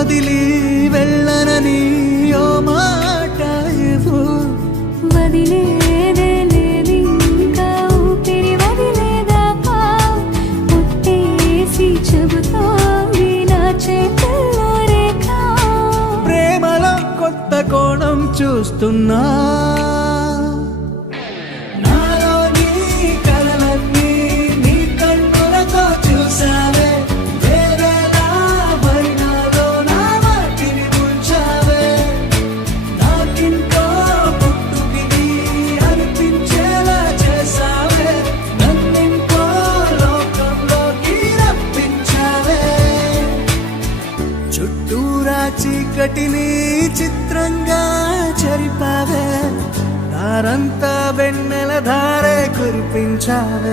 వదిలి వెళ్ళనని ఓ మాట ఇవ్వు. వదిలేదే లేదింకా ఊపిరి వదిలేదాకా పుట్టేసి చెబుతోంది నా చేతుల్లో రేఖ. ప్రేమలో కొత్త కోణం చూస్తున్నా, నాలో నీ కలలన్నీ నీ కన్నులతో చూసావే. వేరేలా మరి నాలో నా వాటిని ముంచావే. నాకింకో పుట్టుకిది అనిపించేలా చేసావే. నన్నింకో లోకంలోకి రప్పించావే. చుట్టూరా చీకటిని చిత్రంగా చెరిపావే. దారంతా వెన్నెల ధారే కురిపించావే.